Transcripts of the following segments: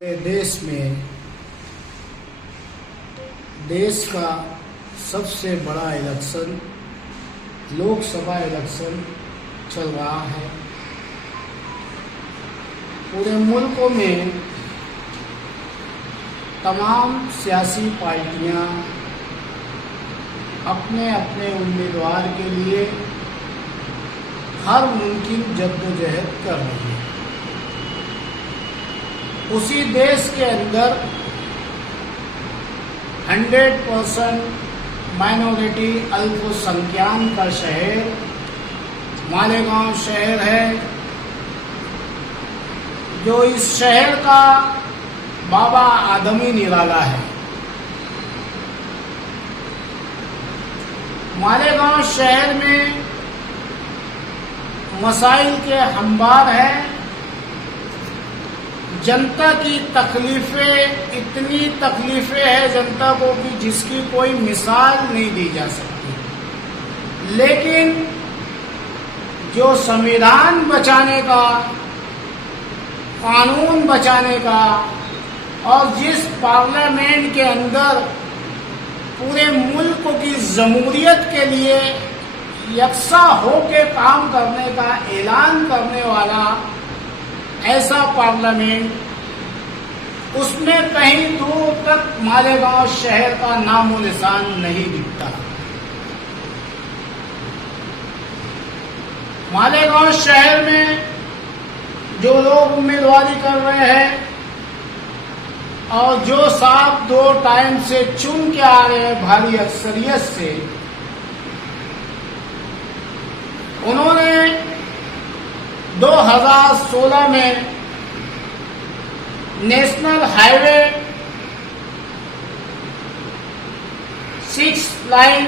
देश में देश का सबसे बड़ा इलेक्शन लोकसभा इलेक्शन चल रहा है। पूरे मुल्क में तमाम सियासी पार्टियां अपने अपने उम्मीदवार के लिए हर मुमकिन जद्दोजहद कर रही है। उसी देश के अंदर 100% माइनॉरिटी अल्पसंख्याक का शहर मालेगांव शहर है, जो इस शहर का बाबा आदमी निराला है। मालेगांव शहर में मसाइल के अंबार हैं। जनता की तकलीफें, इतनी तकलीफें हैं जनता को कि जिसकी कोई मिसाल नहीं दी जा सकती। लेकिन जो संविधान बचाने का, कानून बचाने का और जिस पार्लियामेंट के अंदर पूरे मुल्क की जमहूरियत के लिए यकसा होकर काम करने का ऐलान करने वाला ऐसा पार्लियामेंट, उसमें कहीं दूर तक मालेगांव शहर का नामो निशान नहीं दिखता। मालेगांव शहर में जो लोग उम्मीदवारी कर रहे हैं और जो साहब 2 टाइम से चुन के आ रहे हैं भारी अक्सरियत से, उन्होंने 2016 में national highway 6 line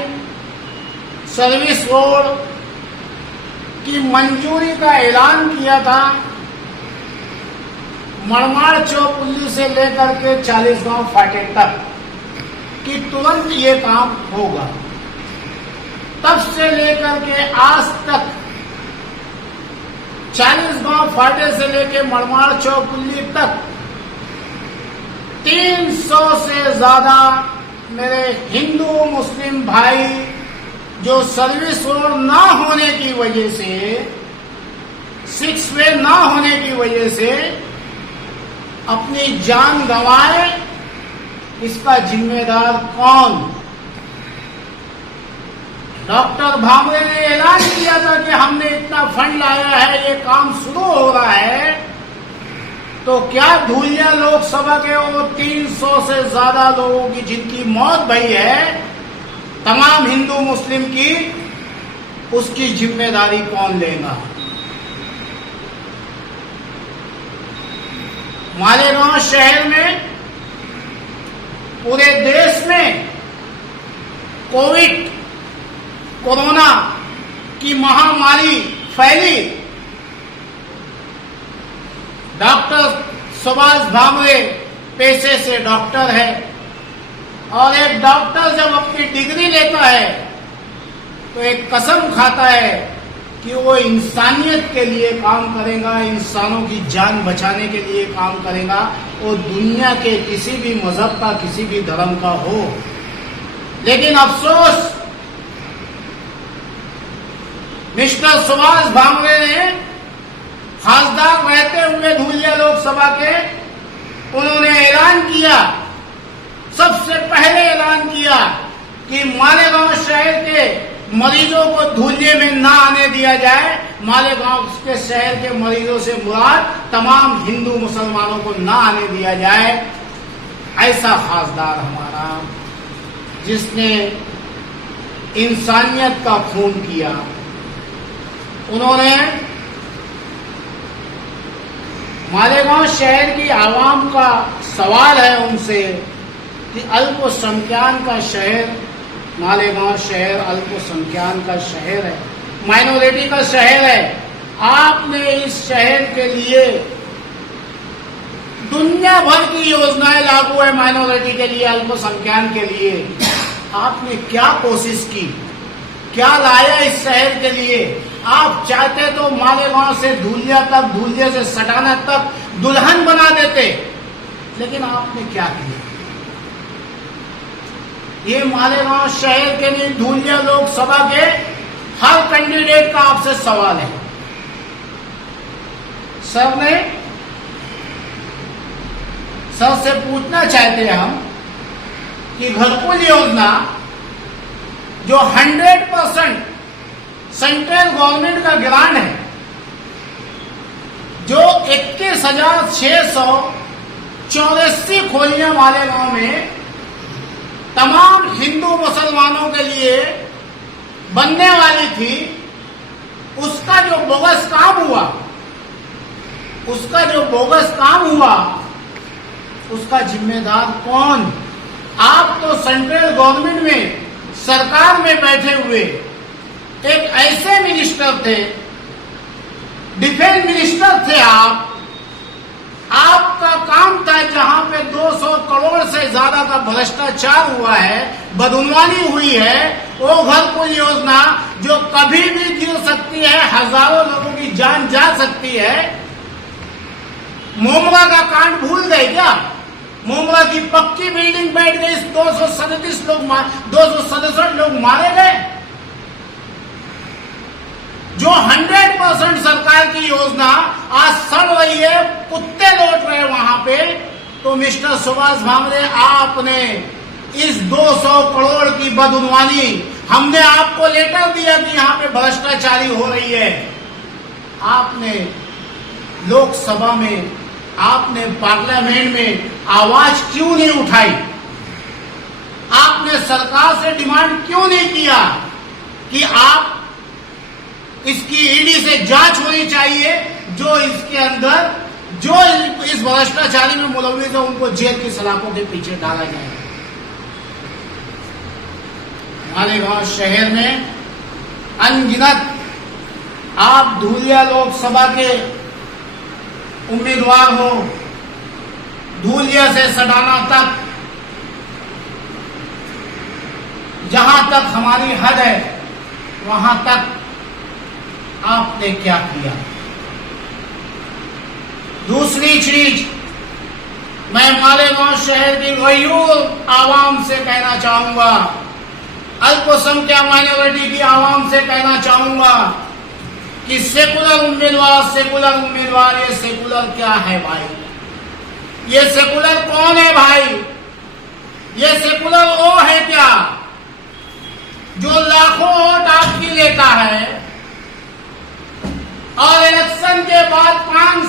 service road की मंजूरी का ऐलान किया था। मड़माड़ चौपुल्ली से लेकर के 40 गांव फाटक तक कि तुरंत ये काम होगा। तब से लेकर के आज तक 40 गांव फाटे से लेकर मड़माड़ चौपुल्ली तक 300 से ज्यादा मेरे हिंदू मुस्लिम भाई जो सर्विस रोड ना होने की वजह से, 6 वे ना होने की वजह से अपनी जान गंवाए। इसका जिम्मेदार कौन? डॉक्टर भामरे ने ऐलान किया था कि हमने इतना फंड लाया है, ये काम शुरू हो रहा है। तो क्या धूलिया लोकसभा के वो 300 से ज्यादा लोगों की जिनकी मौत भई है, तमाम हिंदू मुस्लिम की, उसकी जिम्मेदारी कौन लेगा? मालेगांव शहर में, पूरे देश में कोरोना की महामारी फैली। डॉक्टर सुभाष भामरे पेशे से डॉक्टर है और एक डॉक्टर जब अपनी डिग्री लेता है तो एक कसम खाता है कि वो इंसानियत के लिए काम करेगा, इंसानों की जान बचाने के लिए काम करेगा, वो दुनिया के किसी भी मजहब का, किसी भी धर्म का हो। लेकिन अफसोस, मिस्टर सुभाष भामरे ने खासदार रहते हुए धूलिया लोकसभा के, उन्होंने ऐलान किया, सबसे पहले ऐलान किया कि मालेगांव शहर के मरीजों को धूलिया में ना आने दिया जाए। मालेगांव के शहर के मरीजों से मुराद तमाम हिंदू मुसलमानों को ना आने दिया जाए। ऐसा खासदार हमारा, जिसने इंसानियत का खून किया, उन्होंने मालेगांव शहर की आवाम का सवाल है उनसे कि अल्पसंख्याक का शहर, मालेगांव शहर अल्पसंख्याक का शहर है, माइनॉरिटी का शहर है। आपने इस शहर के लिए दुनिया भर की योजनाएं लागू है माइनॉरिटी के लिए, अल्पसंख्याक के लिए। आपने क्या कोशिश की, क्या लाया इस शहर के लिए? आप चाहते तो मालेगांव से धूलिया तक, धूलिया से सटाना तक दुल्हन बना देते, लेकिन आपने क्या किया? ये मालेगांव शहर के नहीं, धूलिया लोकसभा के हर कैंडिडेट का आपसे सवाल है। सर से पूछना चाहते हैं हम कि घरकुल योजना जो 100% सेंट्रल गवर्नमेंट का ग्रांट है, जो 21,684 खोलियां मालेगांव में तमाम हिंदू मुसलमानों के लिए बनने वाली थी, उसका जो बोगस काम हुआ उसका जिम्मेदार कौन? आप तो सेंट्रल गवर्नमेंट में सरकार में बैठे हुए एक ऐसे मिनिस्टर थे, डिफेंस मिनिस्टर थे आपका काम था जहां पे 200 करोड़ से ज्यादा का भ्रष्टाचार हुआ है, बदउनवानी हुई है, वो घरकुल योजना जो कभी भी गिर सकती है, हजारों लोगों की जान जा सकती है। मोमरा का कांड भूल गए क्या? मोमरा की पक्की बिल्डिंग बैठ गई, 267 लोग मारे गए। जो 100% सरकार की योजना आज सड़ रही है, कुत्ते लौट रहे वहां पे, तो मिस्टर सुभाष भामरे, आपने इस 200 करोड़ की बदउनवानी, हमने आपको लेटर दिया कि यहां पे भ्रष्टाचारी हो रही है, आपने लोकसभा में, आपने पार्लियामेंट में आवाज क्यों नहीं उठाई? आपने सरकार से डिमांड क्यों नहीं किया कि आप इसकी ईडी से जांच होनी चाहिए, जो इसके अंदर जो इस भ्रष्टाचारी में मुलविस है उनको जेल की सलाखों के पीछे डाला जाए? मालेगांव शहर में अनगिनत आप धूलिया लोकसभा के उम्मीदवार हो, धूलिया से सडाना तक, जहां तक हमारी हद है वहां तक आपने क्या किया? दूसरी चीज, मैं मालेगांव शहर की गयूर आवाम से कहना चाहूंगा, अल्पसंख्यक माइनॉरिटी की आवाम से कहना चाहूंगा कि सेकुलर उम्मीदवार, ये सेकुलर क्या है भाई? ये सेकुलर कौन है भाई? ये सेकुलर वो है क्या जो लाखों वोट आपकी लेता है और इलेक्शन के बाद 5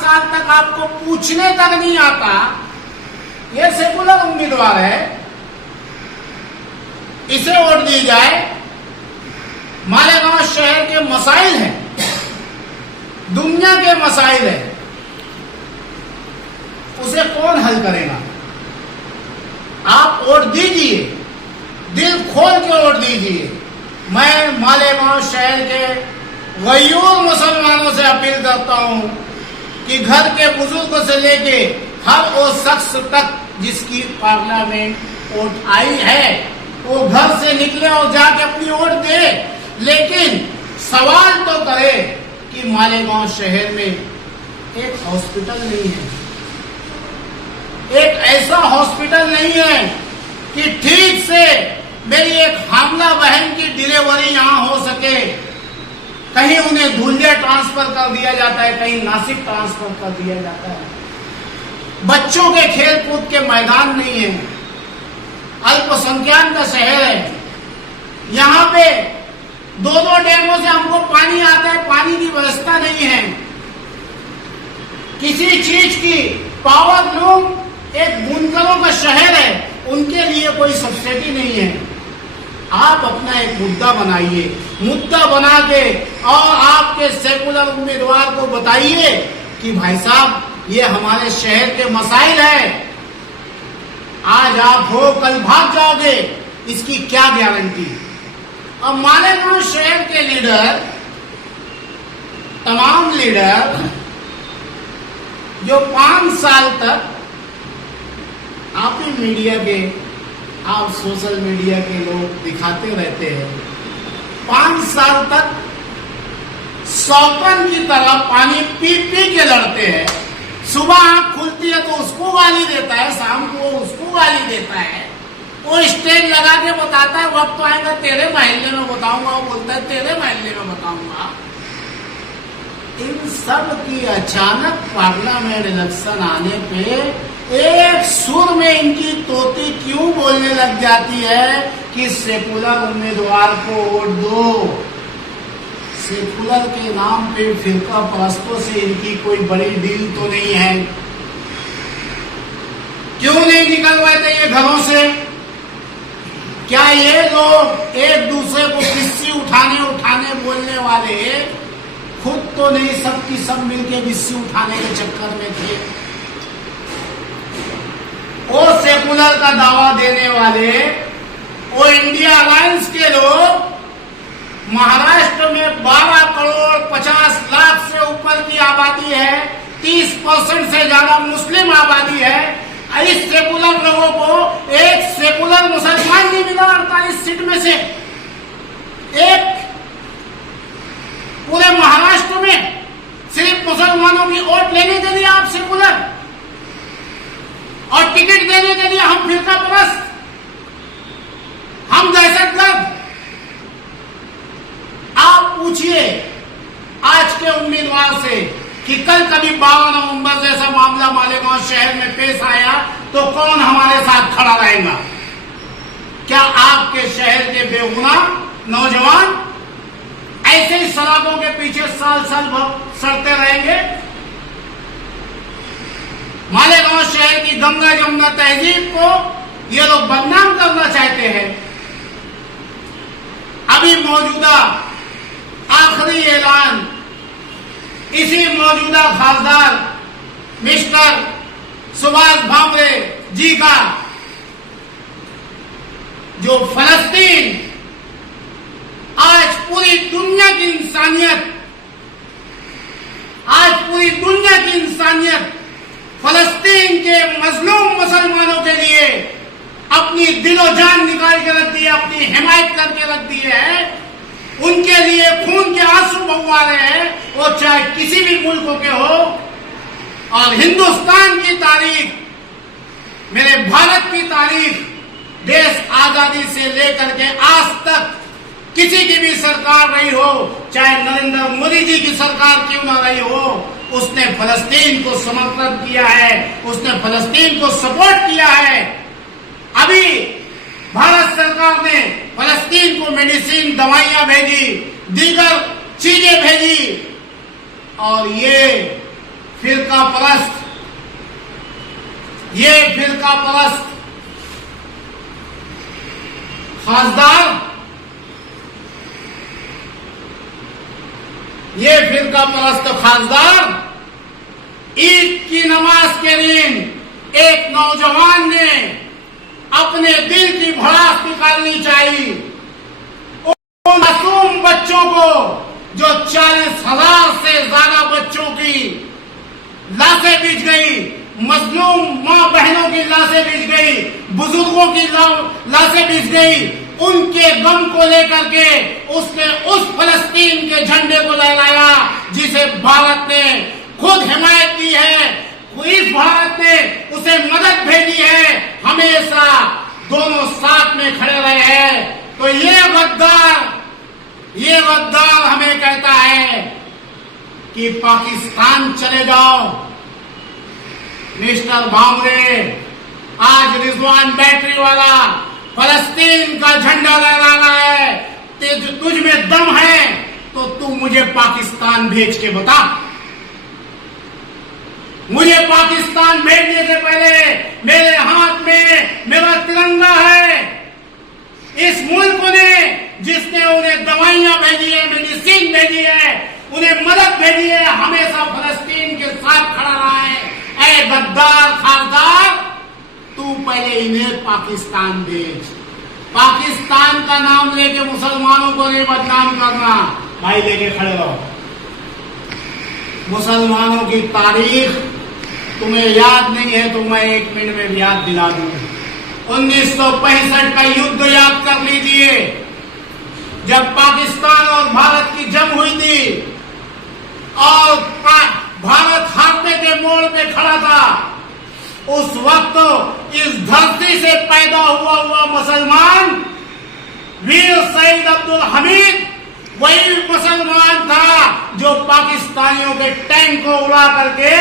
साल तक आपको पूछने तक नहीं आता? ये सेकुलर उम्मीदवार है, इसे वोट दी जाए? मालेगांव शहर के मसाइल हैं, दुनिया के मसाइल हैं, उसे कौन हल करेगा? आप वोट दीजिए, दिल खोल के वोट दीजिए। मैं मालेगांव शहर के गयूर मुसलमानों से अपील करता हूं कि घर के बुजुर्गों से लेके हर वो शख्स तक जिसकी पार्लियामेंट वोट आई है, वो घर से निकले और जाके अपनी वोट दे, लेकिन सवाल तो करे कि मालेगांव शहर में एक हॉस्पिटल नहीं है, एक ऐसा हॉस्पिटल नहीं है कि ठीक से मेरी एक हामला बहन की डिलीवरी यहां हो सके। कहीं उन्हें धूलिया ट्रांसफर कर दिया जाता है, कहीं नासिक ट्रांसफर कर दिया जाता है। बच्चों के खेल कूद के मैदान नहीं है, अल्पसंख्यक का शहर है, यहां पे 2 डैमों से हमको पानी आता है, पानी की व्यवस्था नहीं है, किसी चीज की पावर लूम, एक बुनकरों का शहर है, उनके लिए कोई सब्सिडी नहीं है। आप अपना एक मुद्दा बनाइए, मुद्दा बना के और आपके सेकुलर उम्मीदवार को बताइए कि भाई साहब ये हमारे शहर के मसाइल है, आज आप हो कल भाग जाओगे, इसकी क्या गारंटी? अब मालेगांव शहर के लीडर, तमाम लीडर जो 5 साल तक आप ही मीडिया के, आप सोशल मीडिया के लोग दिखाते रहते हैं, 5 साल तक शौकन की तरह पानी पी पी के लड़ते हैं, सुबह आंख खुलती है तो उसको गाली देता है, शाम को उसको गाली देता है। वो स्टेज लगा के बताता है वक्त तो आएगा तेरे महल्ले में बताऊंगा, वो बोलता है तेरे महल्ले में बताऊंगा। इन सब की अचानक पार्लियामेंट इलेक्शन आने पे एक सुर में इनकी तोती क्यों बोलने लग जाती है कि सेकुलर उम्मीदवार को वोट दो। सेकुलर के नाम पे फिरका परस्तों से इनकी कोई बड़ी डील तो नहीं है। क्यों नहीं निकलवाते ये घरों से? क्या ये लोग एक दूसरे को बिस्सी उठाने बोलने वाले खुद तो नहीं, सबकी सब मिलके बिस्सी उठाने के चक्कर में थे? वो सेकुलर का दावा देने वाले, वो इंडिया अलायंस के लोग महाराष्ट्र में 12 करोड़ 50 लाख से ऊपर की आबादी है, 30% से ज्यादा मुस्लिम आबादी है। इस सेकुलर लोगों को एक सेकुलर मुसलमान नहीं मिला 48 सीट में से। एक पूरे महाराष्ट्र में सिर्फ मुसलमानों की वोट लेने के लिए आप सेकुलर, और टिकट देने के लिए हम फिरका परस्त, हम दहशतगर्द। आप पूछिए आज के उम्मीदवार से कि कल कभी 12 नवंबर जैसा मामला मालेगांव शहर में पेश आया तो कौन हमारे साथ खड़ा रहेगा? क्या आपके शहर के बेगुनाह नौजवान ऐसे ही शराबों के पीछे साल भर सड़ते रहेंगे? मालेगांव शहर की गंगा जमुना तहजीब को ये लोग बदनाम करना चाहते हैं। अभी मौजूदा आखिरी ऐलान इसी मौजूदा खासदार मिस्टर सुभाष भामरे जी का, जो फलस्तीन, आज पूरी दुनिया की इंसानियत फलस्तीन के मजलूम मुसलमानों के लिए अपनी दिलो जान निकाल के रख दी है, अपनी हिमायत करके रख दी है। उनके लिए खून के आंसू बहवा रहे हैं, वो चाहे किसी भी मुल्क के हो। और हिंदुस्तान की तारीख, मेरे भारत की तारीख, देश आजादी से लेकर के आज तक किसी की भी सरकार रही हो, चाहे नरेंद्र मोदी जी की सरकार क्यों ना रही हो, उसने फलस्तीन को समर्थन किया है, उसने फलस्तीन को सपोर्ट किया है। अभी भारत सरकार ने फलस्तीन को मेडिसिन, दवाइयां भेजी, दीगर चीजें भेजी, और ये फिरका परस्त खासदार, ये फिरका परस्त खासदार ईद की नमाज के दिन एक नौजवान ने अपने दिल की भड़ास निकालनी चाहिए। उन मासूम बच्चों को, जो 40,000 से ज्यादा बच्चों की लाशें बिछ गई, मजलूम मां बहनों की लाशें बिछ गई, बुजुर्गों की लाशें बिछ गई, उनके गम को लेकर के उसने उस फलस्तीन के झंडे को लहराया जिसे भारत ने खुद हिमायत की है। इस भारत ने उसे मदद भेजी है, हमेशा दोनों साथ में खड़े रहे हैं। तो ये गद्दार हमें कहता है कि पाकिस्तान चले जाओ। मिस्टर भामरे, आज रिजवान बैटरी वाला फलस्तीन का झंडा लहरा रहा है, तुझ में दम है तो तू मुझे पाकिस्तान भेज के बता। मुझे पाकिस्तान भेजने से पहले मेरे हाथ में मेरा तिरंगा है। इस मुल्क ने, जिसने उन्हें दवाइयां भेजी है, मेडिसिन भेजी है, उन्हें मदद भेजी है, हमेशा फलस्तीन के साथ खड़ा रहा है। ऐ गद्दार खासदार, तू पहले इन्हें पाकिस्तान भेज। पाकिस्तान का नाम लेके मुसलमानों को नहीं बदनाम करना भाई, लेके खड़े रहो। मुसलमानों की तारीख तुम्हें याद नहीं है तो मैं 1 मिनट में याद दिला दूं। 1965 का युद्ध याद कर लीजिए, जब पाकिस्तान और भारत की जंग हुई थी और भारत हारने के मोड़ पे खड़ा था, उस वक्त इस धरती से पैदा हुआ मुसलमान वीर शहीद अब्दुल हमीद वही मुसलमान था जो पाकिस्तानियों के टैंक को उड़ा करके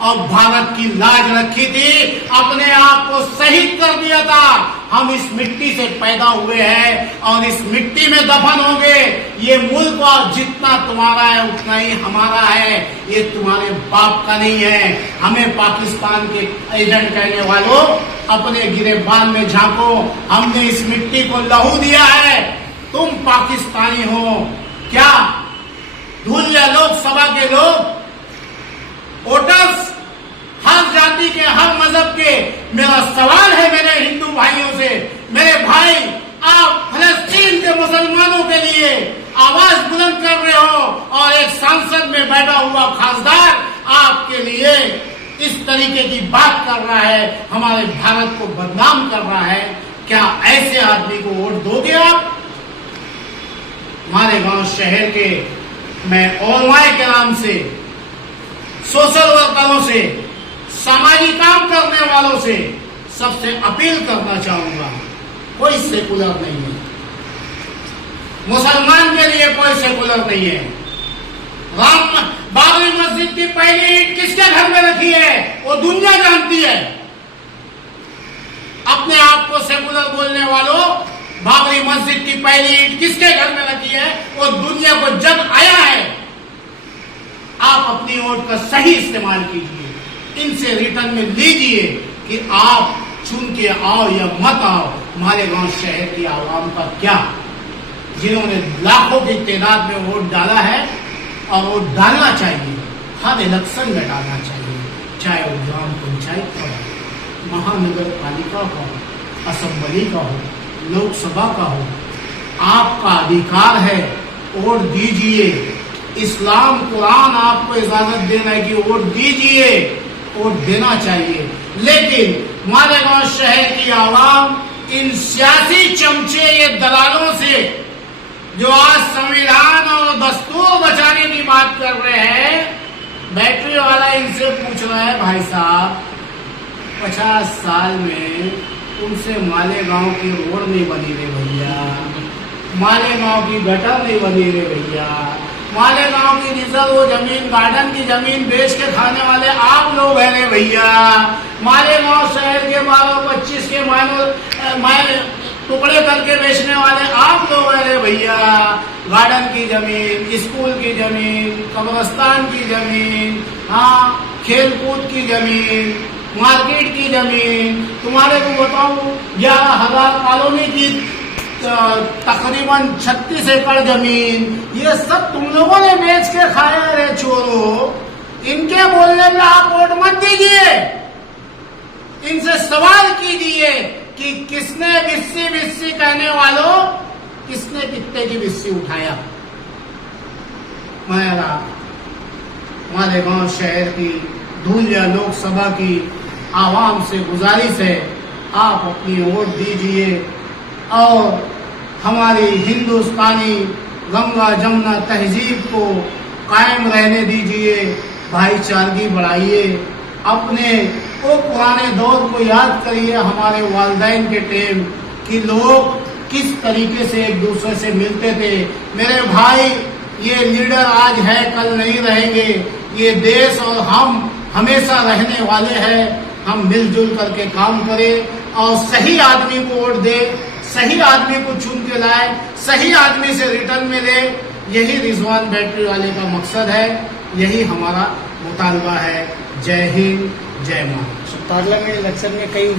और भारत की लाज रखी थी, अपने आप को शहीद कर दिया था। हम इस मिट्टी से पैदा हुए हैं और इस मिट्टी में दफन होंगे। ये मुल्क और जितना तुम्हारा है उतना ही हमारा है, ये तुम्हारे बाप का नहीं है। हमें पाकिस्तान के एजेंट कहने वालों अपने गिरेबान में झांको, हमने इस मिट्टी को लहू दिया है, तुम पाकिस्तानी हो क्या? धुलिया लोकसभा के लोग वोटर्स हर जाति के हर मजहब के, मेरा सवाल है मेरे हिंदू भाइयों से, मेरे भाई आप फलस्तीन के मुसलमानों के लिए आवाज बुलंद कर रहे हो और एक सांसद में बैठा हुआ खासदार आपके लिए इस तरीके की बात कर रहा है, हमारे भारत को बदनाम कर रहा है। क्या ऐसे आदमी को वोट दोगे आप? हमारे गांव शहर के मैं ओलमाए के नाम से, सोशल वर्करों से, सामाजिक काम करने वालों से सबसे अपील करना चाहूंगा, कोई सेकुलर नहीं है, मुसलमान के लिए कोई सेकुलर नहीं है। बाबरी मस्जिद की पहली ईंट किसके घर में रखी है वो दुनिया जानती है। अपने आप को सेकुलर बोलने वालों, बाबरी मस्जिद की पहली ईंट किसके घर में रखी है वो दुनिया को जग आया है। आप अपनी वोट का सही इस्तेमाल कीजिए, इनसे रिटर्न में लीजिए कि आप चुन के आओ या मत आओ, हमारे गांव शहर की आवाम का क्या, जिन्होंने लाखों की तादाद में वोट डाला है और वोट डालना चाहिए, हर इलेक्शन में डालना चाहिए, चाहे वो ग्राम पंचायत का हो, महानगर पालिका का हो, असेंबली का हो, लोकसभा का हो, आपका अधिकार है, वोट दीजिए। इस्लाम कुरान आपको इजाजत दे रहा है कि वोट दीजिए, वोट देना चाहिए। लेकिन हमारे गांव शहर की आवाम इन सियासी चमचे, ये दलालों से जो आज संविधान और दस्तूर बचाने की बात कर रहे हैं, बैटरी वाला इनसे पूछ रहा है, भाई साहब 50 साल में तुमसे मालेगांव की रोड नहीं बनी रे भैया, मालेगांव की गटर नहीं बनी रे भैया, मालेगांव की रिजर्व जमीन, गार्डन की जमीन बेच के खाने वाले आप लोग हैं रे भैया, मालेगांव शहर के 12-25 के टुकड़े करके बेचने वाले आप लोग हैं रे भैया। गार्डन की जमीन, स्कूल की जमीन, कब्रिस्तान की जमीन, हाँ खेलकूद की जमीन, मार्केट की जमीन, तुम्हारे को बताऊं 11,000 कॉलोनी की तकरीबन 36 एकड़ जमीन, ये सब तुम लोगों ने बेच के खाया रे चोरों। इनके बोलने में आप वोट मत दीजिए, इनसे सवाल कीजिए कि किसने बिस्सी बिस्सी कहने वालों, किसने कितने की बिस्सी उठाया। मेरा हमारे गांव शहर की धुलिया लोकसभा की आवाम से गुजारिश है, आप अपनी वोट दीजिए और हमारी हिंदुस्तानी गंगा जमुना तहजीब को कायम रहने दीजिए, भाईचारगी बढ़ाइए, अपने वो पुराने दौर को याद करिए, हमारे वालिदैन के टाइम कि लोग किस तरीके से एक दूसरे से मिलते थे। मेरे भाई, ये लीडर आज है कल नहीं रहेंगे, ये देश और हम हमेशा रहने वाले हैं। हम मिलजुल करके काम करें और सही आदमी को वोट दें, सही आदमी को चुन के लाए, सही आदमी से रिटर्न में ले। यही रिजवान बैटरी वाले का मकसद है, यही हमारा मुतालबा है। जय हिंद, जय मां। पार्लियामेंट इलेक्शन में कई